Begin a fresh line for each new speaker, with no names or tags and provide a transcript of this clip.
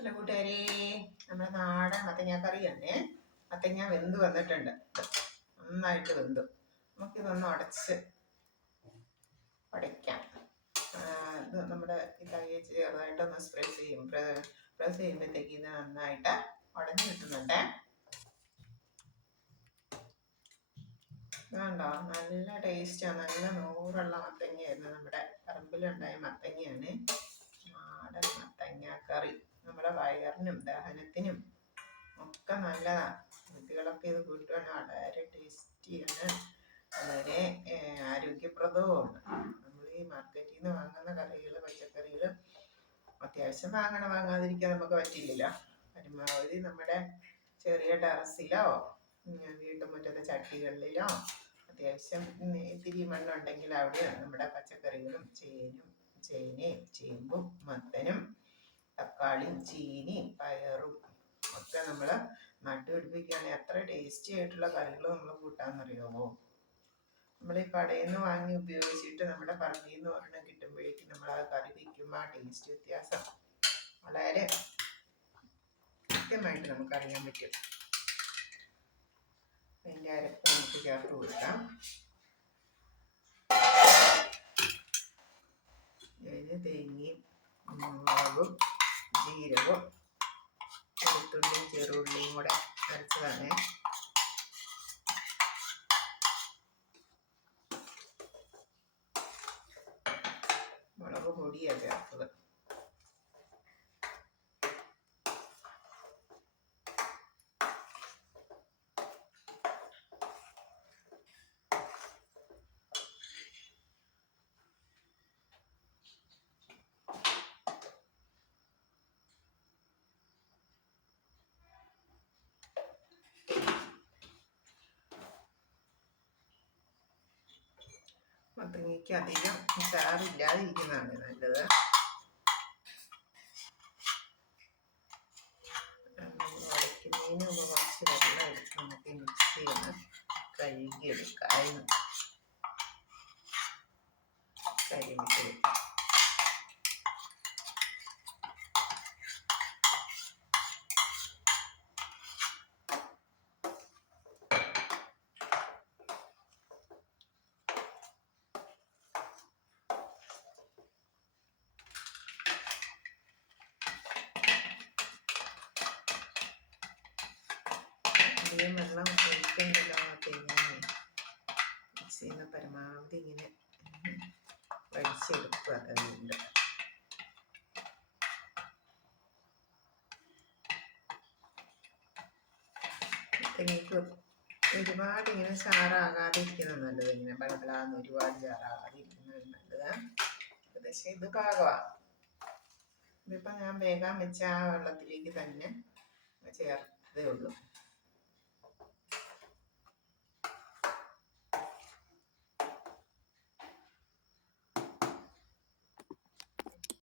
Hello കൂട്ടുകാരി. നമ്മുടെ നാടൻ മത്തങ്ങ കറിയാണ് മത്തങ്ങ വെന്ത് വന്നിട്ടുണ്ട്. നന്നായിട്ട് വെന്തു. നമുക്കിതൊന്ന് ഉടച്ച് ഉടയ്ക്കാം ഇത് നമ്മുടെ ഇതായി ചെറുതായിട്ടൊന്ന് സ്പ്രെസ് ചെയ്യും. പ്രസ് ചെയ്യുമ്പോഴത്തേക്ക് ഇത് നന്നായിട്ട് ഉടഞ്ഞു കിട്ടുന്നുണ്ട്. ഇതുണ്ടോ? നല്ല ടേസ്റ്റാണ് നല്ല നൂറുള്ള മത്തങ്ങയായിരുന്നു. നമ്മുടെ പറമ്പിലുണ്ടായ മത്തങ്ങയാണ് നാടൻ മത്തങ്ങ കറി നമ്മുടെ വയറിനും ദഹനത്തിനും ഒക്കെ നല്ലതാണ് കുട്ടികളൊക്കെ ഇത് കൂട്ടുവാണ്. വളരെ ടേസ്റ്റിയാണ് വളരെ ആരോഗ്യപ്രദവുമാണ്. നമ്മൾ ഈ മാർക്കറ്റിൽ നിന്ന് വാങ്ങുന്ന കറികൾ പച്ചക്കറികൾ അത്യാവശ്യം വാങ്ങണം. വാങ്ങാതിരിക്കാൻ നമുക്ക് പറ്റില്ലല്ലോ. പരമാവധി നമ്മുടെ ചെറിയ ടെറസിലോ വീട്ടുമുറ്റത്തെ ചട്ടികളിലോ അത്യാവശ്യം ഇത്തിരി മണ്ണുണ്ടെങ്കിൽ അവിടെ നമ്മുടെ പച്ചക്കറികളും ചേനും ചേനയും ചേമ്പും മത്തനും തക്കാളിയും ചീനിയും പയറും ഒക്കെ നമ്മൾ നട്ടുപിടിപ്പിക്കുകയാണെങ്കിൽ എത്ര ടേസ്റ്റി ആയിട്ടുള്ള കറികൾ നമ്മൾ കൂട്ടാമെന്നറിയാമോ നമ്മൾ ഈ കടയിൽ നിന്ന് വാങ്ങി ഉപയോഗിച്ചിട്ട് നമ്മുടെ പറമ്പിൽ നിന്ന് ഒരെണ്ണം കിട്ടുമ്പോഴേക്കും നമ്മൾ ആ കറി വയ്ക്കുമ്പോൾ ആ ടേസ്റ്റ് വ്യത്യാസം വളരെ കൃത്യമായിട്ട് നമുക്ക് അറിയാൻ പറ്റും അതിന്റെ അരപ്പ് നമുക്ക് ചേർത്ത് കൊടുക്കാം. അതിന് തേങ്ങയും മുളകും ജീരകവും വെളുത്തുള്ളിയും ചെറുള്ളിയും കൂടെ അരച്ചതാണ്. മുളക് പൊടിയാണ് ചേർത്തത് മത്തങ്ങയ്ക്ക് അധികം ചാറില്ലാതിരിക്കുന്നതാണ് നല്ലത്. ഉടയ്ക്കുന്നതിന് കുറച്ച് വെള്ളം എടുത്ത് നമുക്ക് മിക്സ് ചെയ്ത് കഴുകിയെടുക്കാം. അധികം വെള്ളം ഒഴിക്കണ്ടല്ലോ തേങ്ങ മിക്സ് ചെയ്യുന്ന പരമാവധി ഇങ്ങനെ വലിച്ചെടുക്കുക അതുകൊണ്ട് തേങ്ങയ്ക്ക് ഒരുപാട് ഇങ്ങനെ ചാറാകാതെ ഇരിക്കുന്നത് നല്ലത് ഇങ്ങനെ ബളബളാന്ന് ഒരുപാട് ചാറാകാതെ ഇരിക്കുന്നത് നല്ലതാണ് ഏകദേശം ഇത് പാകമാണ് ഇതിപ്പോൾ ഞാൻ വേഗം വെച്ച ആ വെള്ളത്തിലേക്ക് തന്നെ ചേർത്തതേ ഉള്ളൂ